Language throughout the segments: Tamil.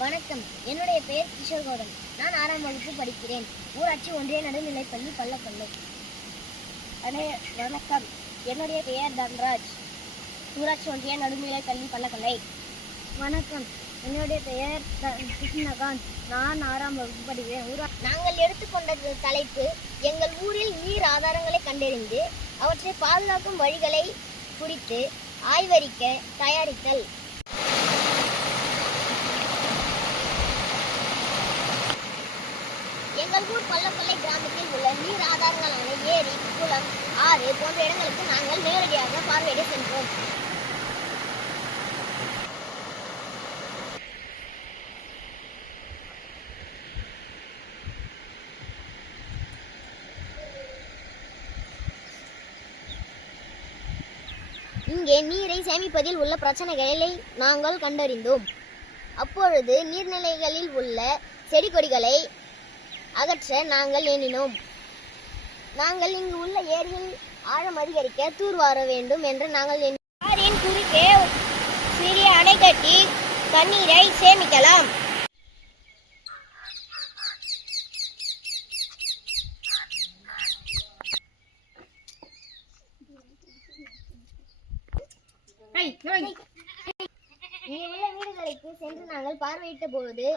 வணக்கம். என்னுடைய பெயர் கிஷோர் கௌதம். நான் 6ஆம் வகுப்பு படிக்கிறேன். ஊராட்சி ஒன்றிய நடுநிலைப்பள்ளி பள்ளக்கொல்லை. வணக்கம். என்னுடைய பெயர் தன்ராஜ். ஊராட்சி ஒன்றிய நடுநிலைப்பள்ளி பள்ளக்கொல்லை. வணக்கம். என்னுடைய பெயர் கிருஷ்ணகாந்த். நான் 6ஆம் வகுப்பு படிக்கிறேன். நாங்கள் எடுத்துக்கொண்ட தலைப்பு எங்கள் ஊரில் நீர் ஆதாரங்களை கண்டறிந்து அவற்றை பாதுகாக்கும் வழிகளை குறித்து ஆய்வறிக்கை தயாரித்தல். எங்கள் ஊர் பள்ளக்கொல்லை கிராமத்தில் உள்ள நீர் ஆதாரங்களான ஏரி, குளம், ஆறு போன்ற இடங்களுக்கு நாங்கள் நேரடியாக பார்வையிட சென்றோம். இங்கே நீரை சேமிப்பதில் உள்ள பிரச்சனைகளை நாங்கள் கண்டறிந்தோம். அப்பொழுது நீர்நிலைகளில் உள்ள செடி கொடிகளை அகற்ற நாங்கள் எண்ணினோம். நாங்கள் இங்கு உள்ள ஏரியில் ஆழம் அதிகரிக்க தூர்வார வேண்டும் என்று நாங்கள் ஆறின் குறுக்கே சிறிய அணை கட்டி தண்ணீரை சேமிக்கலாம். இங்குள்ள வீடுகளுக்கு சென்று நாங்கள் பார்வையிட்ட பொழுது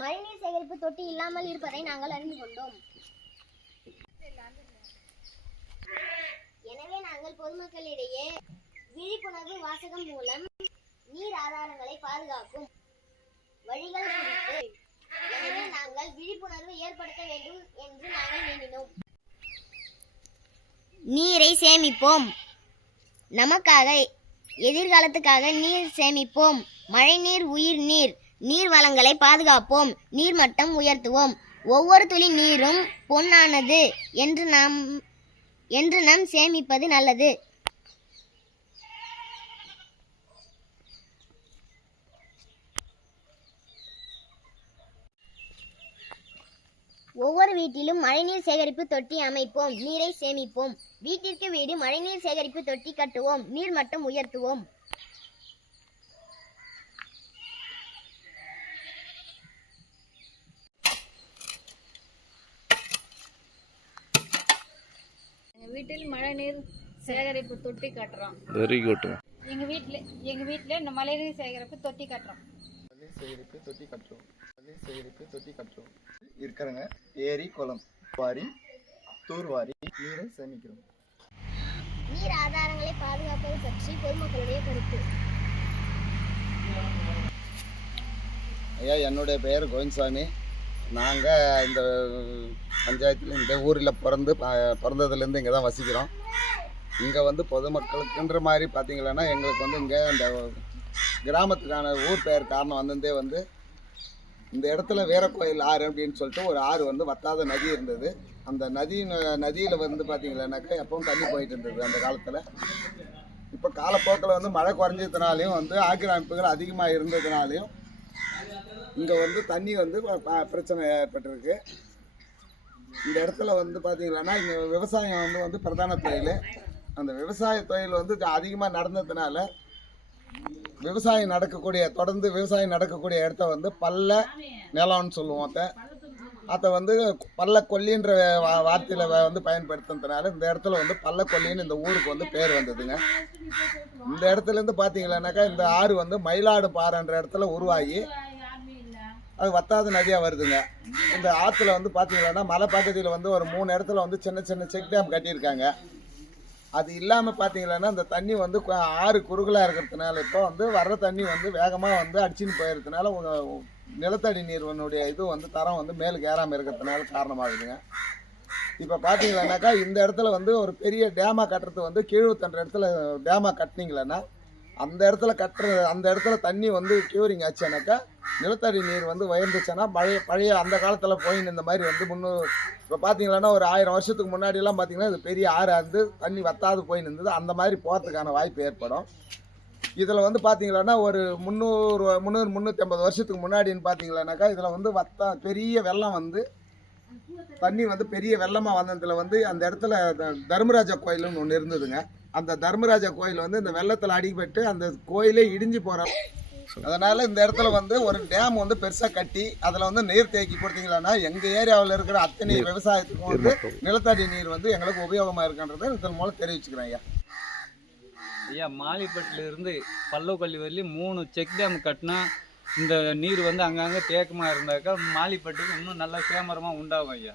மழைநீர் சேகரிப்பு தொட்டி இல்லாமல் இருப்பதை நாங்கள் அறிந்து கொண்டோம். எனவே நாங்கள் பொதுமக்களிடையே விழிப்புணர்வு வாசகம் மூலம் நீர் ஆதாரங்களை பாதுகாக்கும் வழிகள் குறித்து எனவே நாங்கள் விழிப்புணர்வு ஏற்படுத்த வேண்டும் என்று நாங்கள் எண்ணினோம். நீரை சேமிப்போம். நமக்காக எதிர்காலத்துக்காக நீர் சேமிப்போம். மழைநீர் உயிர் நீர். நீர் வளங்களை பாதுகாப்போம். நீர்மட்டம் உயர்த்துவோம். ஒவ்வொரு துளி நீரும் பொன்னானது என்று நாம் சேமிப்பது நல்லது. ஒவ்வொரு வீட்டிலும் மழைநீர் சேகரிப்பு தொட்டி அமைப்போம். நீரை சேமிப்போம். வீட்டிற்கு வீடு மழைநீர் சேகரிப்பு தொட்டி கட்டுவோம். நீர்மட்டம் உயர்த்துவோம். வீட்டில் மழைநீர் சேகரிப்பு தொட்டி கட்டுறோம். Very good. எங்க வீட்டில் இந்த மழைநீர் சேகரிப்பு தொட்டி கட்டுறோம். இருக்கிறங்க ஏரி, குளம், வாரி, தூர்வாரி நீரை சேமிக்கிறோம். நீர் ஆதாரங்களை பாதுகாப்பது பற்றி பொதுமக்களுடைய கருத்து. ஐயா, என்னுடைய பெயர் கோவிந்தசாமி. நாங்கள் இந்த பஞ்சாயத்தில் இந்த ஊரில் பிறந்ததுலேருந்து இங்கே தான் வசிக்கிறோம். இங்கே வந்து பொதுமக்களுக்குன்ற மாதிரி பார்த்திங்களன்னா எங்களுக்கு வந்து இங்கே இந்த கிராமத்துக்கான ஊர் பெயர் காரணம் வந்ததே வந்து இந்த இடத்துல வீரக்கோயில் ஆறு அப்படின்னு சொல்லிட்டு ஒரு ஆறு வந்து வத்தாத நதி இருந்தது. அந்த நதியில் வந்து பார்த்திங்களானாக்கா எப்பவும் தண்ணி போயிட்டு இருந்தது அந்த காலத்தில். இப்போ காலப்போக்கில் வந்து மழை குறைஞ்சதுனாலையும் வந்து ஆக்கிரமிப்புகள் அதிகமாக இருந்ததுனாலையும் இங்கே வந்து தண்ணி வந்து பிரச்சனை ஏற்பட்டிருக்கு. இந்த இடத்துல வந்து பார்த்திங்களான்னா இங்கே விவசாயம் வந்து பிரதான தொழில். அந்த விவசாய தொழில் வந்து அதிகமாக நடந்ததுனால தொடர்ந்து விவசாயம் நடக்கக்கூடிய இடத்த வந்து பல்ல நிலம்னு சொல்லுவோம். அதை வந்து பள்ளக்கொல்லின்ற வார்த்தையில் வந்து பயன்படுத்துறதுனால இந்த இடத்துல வந்து பள்ளக்கொல்லின்னு இந்த ஊருக்கு வந்து பேர் வந்ததுங்க. இந்த இடத்துலேருந்து பார்த்தீங்கன்னாக்கா இந்த ஆறு வந்து மயிலாடு பாறைன்ற இடத்துல உருவாகி அது வத்தாத நதியாக வருதுங்க. இந்த ஆற்றுல வந்து பார்த்தீங்கன்னா மலை பகுதியில் வந்து ஒரு 3 இடத்துல வந்து சின்ன சின்ன செக் டேம் கட்டியிருக்காங்க. அது இல்லாமல் பார்த்தீங்கன்னா இந்த தண்ணி வந்து ஆறு குறுகலாக இருக்கிறதுனால இப்போ வந்து வர்ற தண்ணி வந்து வேகமாக வந்து அடிச்சுன்னு போயிருக்கிறதுனால நிலத்தடி நீர்வனுடைய இது வந்து தரம் வந்து மேலுக்கு ஏறாமல் இருக்கிறதுனால காரணமாகுதுங்க. இப்போ பார்த்தீங்கன்னாக்கா இந்த இடத்துல வந்து ஒரு பெரிய டேமாக கட்டுறது வந்து கீழ்த்தன்ற இடத்துல டேமாக கட்டினீங்களன்னா அந்த இடத்துல தண்ணி வந்து க்யூரிங் ஆச்சுனாக்கா நிலத்தடி நீர் வந்து உயர்ந்துச்சுன்னா பழைய அந்த காலத்தில் போயின்னு இந்த மாதிரி வந்து இப்போ பார்த்தீங்கன்னா ஒரு 1000 வருஷத்துக்கு முன்னாடியெல்லாம் பார்த்தீங்கன்னா இது பெரிய ஆறு வந்து தண்ணி வத்தாது போயின்னு இருந்தது. அந்த மாதிரி போகிறதுக்கான வாய்ப்பு ஏற்படும். இதில் வந்து பார்த்தீங்களான்னா ஒரு 350 வருஷத்துக்கு முன்னாடின்னு பார்த்தீங்களானாக்கா இதில் வந்து பெரிய வெள்ளம் வந்து தண்ணி வந்து பெரிய வெள்ளமாக வந்ததில் வந்து அந்த இடத்துல தர்மராஜா கோயில்னு ஒன்று இருந்ததுங்க. அந்த தர்மராஜா கோயில் வந்து இந்த வெள்ளத்தில் அடிபட்டு அந்த கோயிலே இடிஞ்சு போகிற அதனால இந்த இடத்துல வந்து ஒரு டேம் வந்து பெருசாக கட்டி அதில் வந்து நீர் தேக்கி கொடுத்தீங்கன்னா எங்கள் ஏரியாவில் இருக்கிற அத்தனை விவசாயத்துக்கும் வந்து நிலத்தடி நீர் வந்து எங்களுக்கு உபயோகமாக இருக்குன்றதை இதன் மூலம் தெரிவிச்சுக்கிறேன் ஐயா. ஐயா, மாலிப்பட்டில இருந்து பல்லவக்கல்லி வரலையும் 3 செக் டேம் கட்டினா இந்த நீர் வந்து அங்கங்கே தேக்கமாக இருந்தாக்கா மாலிப்பட்டுக்கு இன்னும் நல்லா சேமரமாக உண்டாகும் ஐயா.